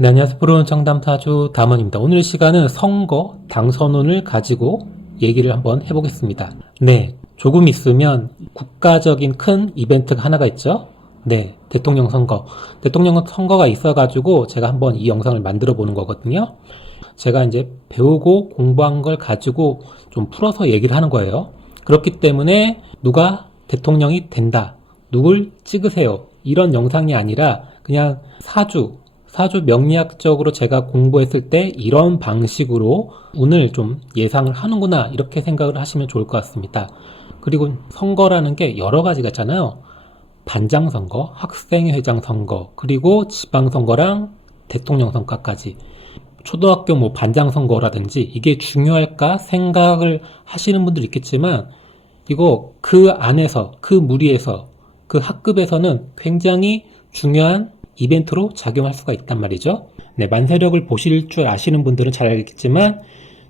네, 안녕하세요. 프로는 청담사주 담원입니다. 오늘 시간은 선거, 당선운을 가지고 얘기를 한번 해보겠습니다. 네, 조금 있으면 국가적인 큰 이벤트가 하나가 있죠. 네, 대통령 선거. 대통령 선거가 있어가지고 제가 한번 이 영상을 만들어 보는 거거든요. 제가 이제 배우고 공부한 걸 가지고 좀 풀어서 얘기를 하는 거예요. 그렇기 때문에 누가 대통령이 된다, 누굴 찍으세요, 이런 영상이 아니라 그냥 사주 명리학적으로 제가 공부했을 때 이런 방식으로 운을 좀 예상을 하는구나, 이렇게 생각을 하시면 좋을 것 같습니다. 그리고 선거라는 게 여러 가지가 있잖아요. 반장선거, 학생회장 선거, 그리고 지방선거랑 대통령 선거까지. 초등학교 뭐 반장선거라든지 이게 중요할까 생각을 하시는 분들 있겠지만, 이거 그 안에서, 그 무리에서, 그 학급에서는 굉장히 중요한 이벤트로 작용할 수가 있단 말이죠. 네, 만세력을 보실 줄 아시는 분들은 잘 알겠지만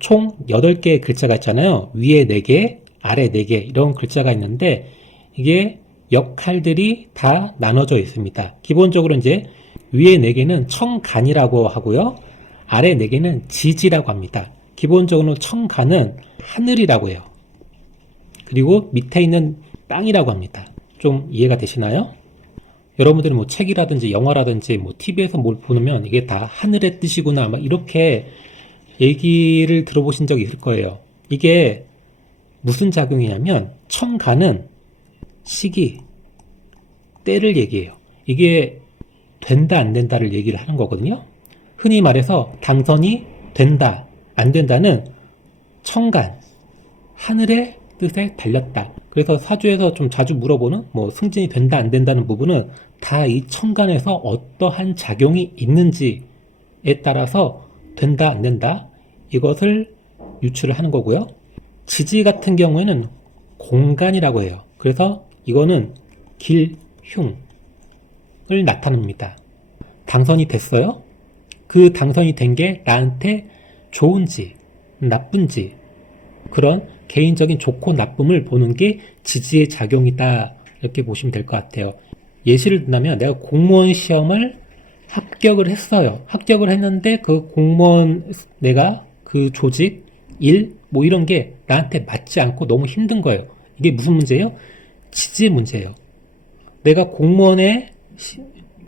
총 8개의 글자가 있잖아요. 위에 4개, 아래 4개, 이런 글자가 있는데 이게 역할들이 다 나눠져 있습니다. 기본적으로 이제 위에 4개는 청간이라고 하고요. 아래 4개는 지지라고 합니다. 기본적으로 청간은 하늘이라고 해요. 그리고 밑에 있는 땅이라고 합니다. 좀 이해가 되시나요? 여러분들이 뭐 책이라든지 영화라든지 뭐 TV에서 뭘 보면 이게 다 하늘의 뜻이구나, 막 이렇게 얘기를 들어보신 적이 있을 거예요. 이게 무슨 작용이냐면 청간은 시기, 때를 얘기해요. 이게 된다 안 된다를 얘기를 하는 거거든요. 흔히 말해서 당선이 된다 안 된다는 청간, 하늘의 뜻에 달렸다. 그래서 사주에서 좀 자주 물어보는 뭐 승진이 된다 안 된다는 부분은 다 이 천간에서 어떠한 작용이 있는지에 따라서 된다 안 된다, 이것을 유추를 하는 거고요. 지지 같은 경우에는 공간이라고 해요. 그래서 이거는 길, 흉을 나타냅니다. 당선이 됐어요? 그 당선이 된 게 나한테 좋은지 나쁜지, 그런 개인적인 좋고 나쁨을 보는 게 지지의 작용이다, 이렇게 보시면 될 것 같아요. 예시를 든다면 내가 공무원 시험을 합격을 했어요. 합격을 했는데 그 공무원, 내가 그 조직, 일, 뭐 이런 게 나한테 맞지 않고 너무 힘든 거예요. 이게 무슨 문제예요? 지지의 문제예요. 내가 공무원의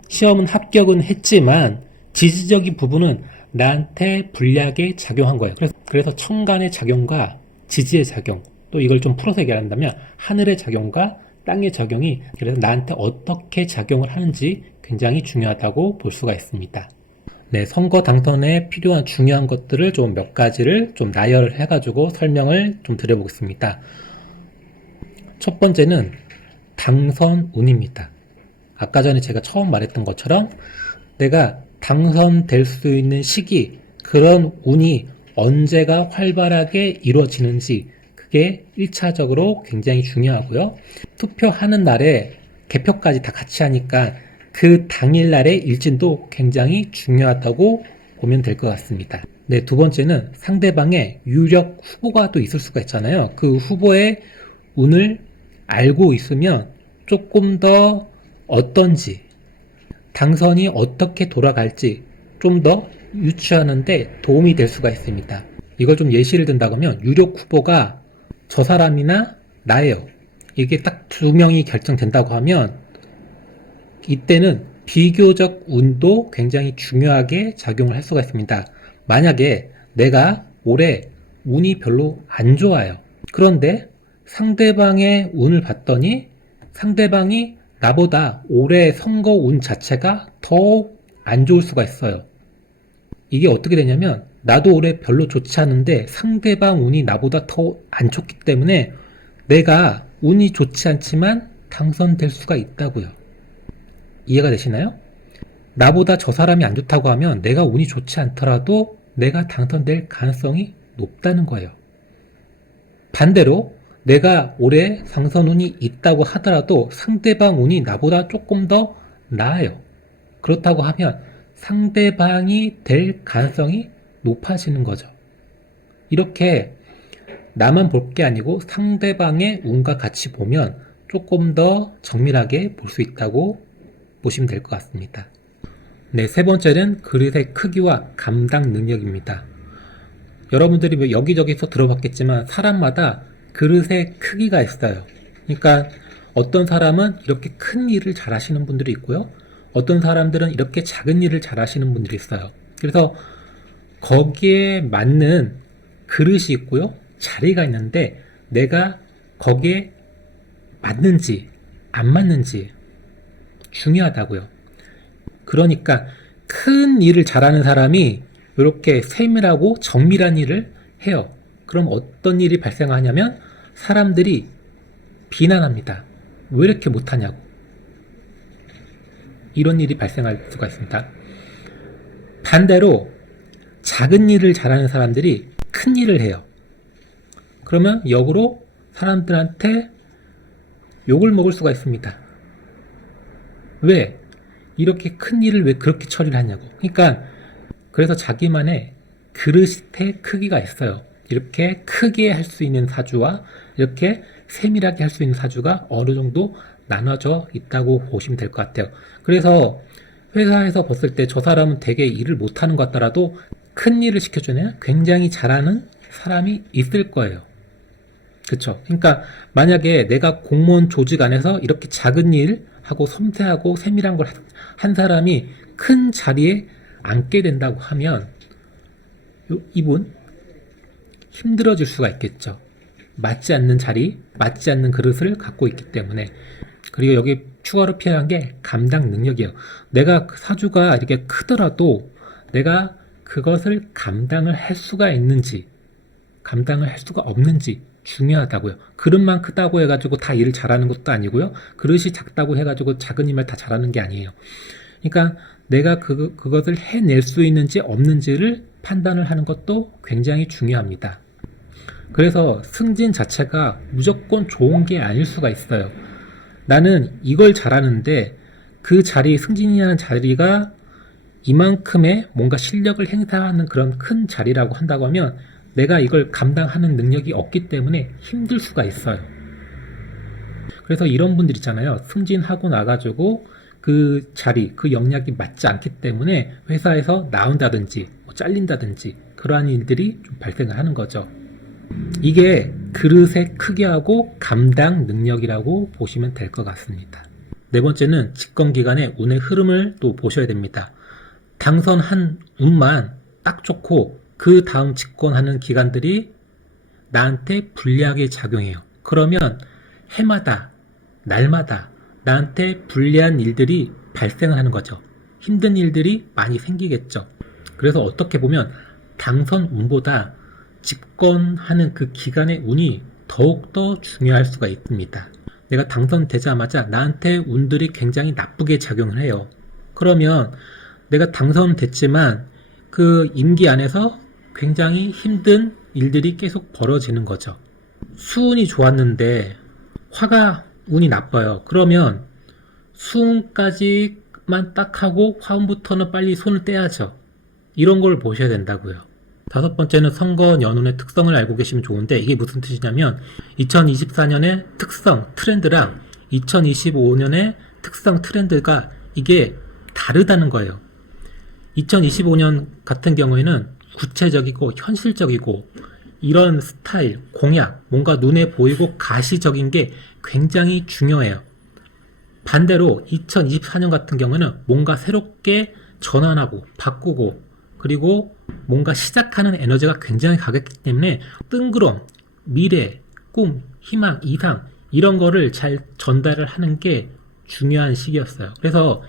시험은 합격은 했지만 지지적인 부분은 나한테 불리하게 작용한 거예요. 그래서 천간의 작용과 지지의 작용, 또 이걸 좀 풀어서 얘기한다면 하늘의 작용과 땅의 작용이 그래서 나한테 어떻게 작용을 하는지 굉장히 중요하다고 볼 수가 있습니다. 네, 선거 당선에 필요한 중요한 것들을 좀 몇 가지를 좀 나열을 해가지고 설명을 좀 드려보겠습니다. 첫 번째는 당선운입니다. 아까 전에 제가 처음 말했던 것처럼 내가 당선될 수 있는 시기, 그런 운이 언제가 활발하게 이루어지는지, 그게 1차적으로 굉장히 중요하고요. 투표하는 날에 개표까지 다 같이 하니까 그 당일날의 일진도 굉장히 중요하다고 보면 될 것 같습니다. 네, 두 번째는 상대방의 유력 후보가 또 있을 수가 있잖아요. 그 후보의 운을 알고 있으면 조금 더 어떤지, 당선이 어떻게 돌아갈지 좀 더 유추하는데 도움이 될 수가 있습니다. 이걸 좀 예시를 든다고 하면 유력 후보가 저 사람이나 나예요. 이게 딱 2명이 결정된다고 하면 이때는 비교적 운도 굉장히 중요하게 작용을 할 수가 있습니다. 만약에 내가 올해 운이 별로 안 좋아요. 그런데 상대방의 운을 봤더니 상대방이 나보다 올해 선거 운 자체가 더 안 좋을 수가 있어요. 이게 어떻게 되냐면 나도 올해 별로 좋지 않은데 상대방 운이 나보다 더 안 좋기 때문에 내가 운이 좋지 않지만 당선될 수가 있다고요. 이해가 되시나요? 나보다 저 사람이 안 좋다고 하면 내가 운이 좋지 않더라도 내가 당선될 가능성이 높다는 거예요. 반대로 내가 올해 당선운이 있다고 하더라도 상대방 운이 나보다 조금 더 나아요. 그렇다고 하면 상대방이 될 가능성이 높아지는 거죠. 이렇게 나만 볼 게 아니고 상대방의 운과 같이 보면 조금 더 정밀하게 볼 수 있다고 보시면 될 것 같습니다. 네, 세 번째는 그릇의 크기와 감당 능력입니다. 여러분들이 뭐 여기저기서 들어봤겠지만 사람마다 그릇의 크기가 있어요. 그러니까 어떤 사람은 이렇게 큰 일을 잘 하시는 분들이 있고요. 어떤 사람들은 이렇게 작은 일을 잘 하시는 분들이 있어요. 그래서 거기에 맞는 그릇이 있고요. 자리가 있는데 내가 거기에 맞는지 안 맞는지 중요하다고요. 그러니까 큰 일을 잘하는 사람이 이렇게 세밀하고 정밀한 일을 해요. 그럼 어떤 일이 발생하냐면 사람들이 비난합니다. 왜 이렇게 못하냐고. 이런 일이 발생할 수가 있습니다. 반대로 작은 일을 잘하는 사람들이 큰 일을 해요. 그러면 역으로 사람들한테 욕을 먹을 수가 있습니다. 왜? 이렇게 큰 일을 왜 그렇게 처리를 하냐고. 그러니까 그래서 자기만의 그릇의 크기가 있어요. 이렇게 크게 할 수 있는 사주와 이렇게 세밀하게 할 수 있는 사주가 어느 정도 나눠져 있다고 보시면 될 것 같아요. 그래서 회사에서 봤을 때 저 사람은 되게 일을 못하는 것 같더라도 큰 일을 시켜주면 굉장히 잘하는 사람이 있을 거예요. 그쵸? 그러니까 만약에 내가 공무원 조직 안에서 이렇게 작은 일하고 섬세하고 세밀한 걸 한 사람이 큰 자리에 앉게 된다고 하면 이분 힘들어질 수가 있겠죠. 맞지 않는 자리, 맞지 않는 그릇을 갖고 있기 때문에. 그리고 여기 추가로 필요한 게 감당 능력이에요. 내가 그 사주가 이렇게 크더라도 내가 그것을 감당을 할 수가 있는지, 감당을 할 수가 없는지 중요하다고요. 그릇만 크다고 해가지고 다 일을 잘하는 것도 아니고요. 그릇이 작다고 해가지고 작은 일만 다 잘하는 게 아니에요. 그러니까 내가 그것을 해낼 수 있는지 없는지를 판단을 하는 것도 굉장히 중요합니다. 그래서 승진 자체가 무조건 좋은 게 아닐 수가 있어요. 나는 이걸 잘하는데 그 자리, 승진이라는 자리가 이만큼의 뭔가 실력을 행사하는 그런 큰 자리라고 한다고 하면 내가 이걸 감당하는 능력이 없기 때문에 힘들 수가 있어요. 그래서 이런 분들 있잖아요. 승진하고 나가지고 그 자리, 그 역량이 맞지 않기 때문에 회사에서 나온다든지 잘린다든지 그러한 일들이 좀 발생을 하는 거죠. 이게 그릇의 크기하고 감당 능력이라고 보시면 될 것 같습니다. 네 번째는 집권기간의 운의 흐름을 또 보셔야 됩니다. 당선한 운만 딱 좋고 그 다음 집권하는 기간들이 나한테 불리하게 작용해요. 그러면 해마다, 날마다 나한테 불리한 일들이 발생을 하는 거죠. 힘든 일들이 많이 생기겠죠. 그래서 어떻게 보면 당선 운보다 집권하는 그 기간의 운이 더욱더 중요할 수가 있습니다. 내가 당선되자마자 나한테 운들이 굉장히 나쁘게 작용을 해요. 그러면 내가 당선됐지만 그 임기 안에서 굉장히 힘든 일들이 계속 벌어지는 거죠. 수운이 좋았는데 화가 운이 나빠요. 그러면 수운까지만 딱 하고 화운부터는 빨리 손을 떼야죠. 이런 걸 보셔야 된다고요. 다섯 번째는 선거 연운의 특성을 알고 계시면 좋은데 이게 무슨 뜻이냐면 2024년의 특성, 트렌드랑 2025년의 특성, 트렌드가 이게 다르다는 거예요. 2025년 같은 경우에는 구체적이고 현실적이고 이런 스타일, 공약, 뭔가 눈에 보이고 가시적인 게 굉장히 중요해요. 반대로 2024년 같은 경우는 뭔가 새롭게 전환하고 바꾸고 그리고 뭔가 시작하는 에너지가 굉장히 강했기 때문에 뜬구름, 미래, 꿈, 희망, 이상 이런 거를 잘 전달을 하는 게 중요한 시기였어요. 그래서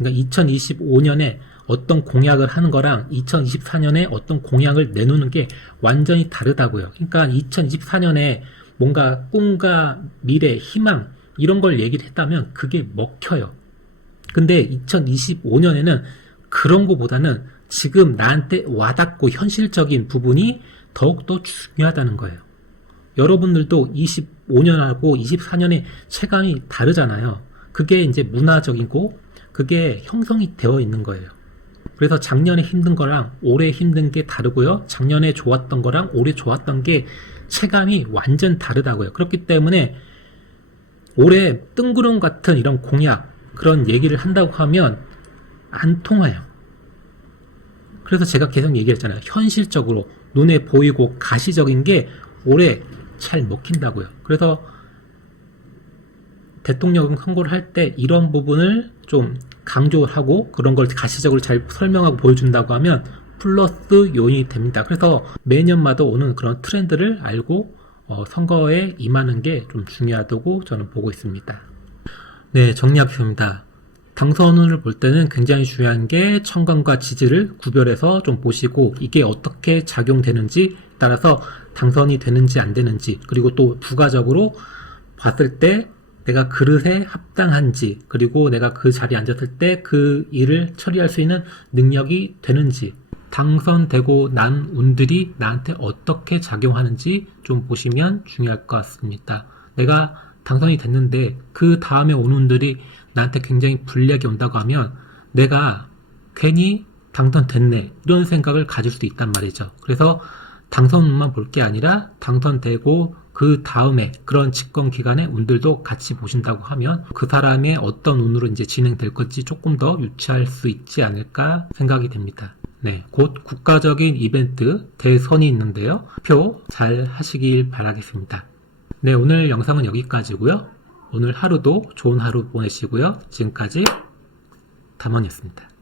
2025년에 어떤 공약을 하는 거랑 2024년에 어떤 공약을 내놓는 게 완전히 다르다고요. 그러니까 2024년에 뭔가 꿈과 미래, 희망 이런 걸 얘기를 했다면 그게 먹혀요. 근데 2025년에는 그런 거보다는 지금 나한테 와닿고 현실적인 부분이 더욱더 중요하다는 거예요. 여러분들도 25년하고 24년의 체감이 다르잖아요. 그게 이제 문화적이고 그게 형성이 되어 있는 거예요. 그래서 작년에 힘든 거랑 올해 힘든 게 다르고요. 작년에 좋았던 거랑 올해 좋았던 게 체감이 완전 다르다고요. 그렇기 때문에 올해 뜬구름 같은 이런 공약, 그런 얘기를 한다고 하면 안 통해요. 그래서 제가 계속 얘기했잖아요. 현실적으로 눈에 보이고 가시적인 게 올해 잘 먹힌다고요. 그래서 대통령 선거를 할 때 이런 부분을 좀 강조하고 그런 걸 가시적으로 잘 설명하고 보여준다고 하면 플러스 요인이 됩니다. 그래서 매년마다 오는 그런 트렌드를 알고 선거에 임하는 게 좀 중요하다고 저는 보고 있습니다. 네, 정리하겠습니다. 당선운을 볼 때는 굉장히 중요한 게 청간과 지지를 구별해서 좀 보시고 이게 어떻게 작용되는지 따라서 당선이 되는지 안 되는지, 그리고 또 부가적으로 봤을 때 내가 그릇에 합당한지, 그리고 내가 그 자리에 앉았을 때 그 일을 처리할 수 있는 능력이 되는지, 당선되고 난 운들이 나한테 어떻게 작용하는지 좀 보시면 중요할 것 같습니다. 내가 당선이 됐는데 그 다음에 오는 운들이 나한테 굉장히 불리하게 온다고 하면 내가 괜히 당선됐네 이런 생각을 가질 수도 있단 말이죠. 그래서 당선운만 볼 게 아니라 당선되고 그 다음에 그런 집권 기간의 운들도 같이 보신다고 하면 그 사람의 어떤 운으로 이제 진행될 건지 조금 더 유추할 수 있지 않을까 생각이 됩니다. 네, 곧 국가적인 이벤트 대선이 있는데요. 표 잘 하시길 바라겠습니다. 네, 오늘 영상은 여기까지고요. 오늘 하루도 좋은 하루 보내시고요. 지금까지 담원이었습니다.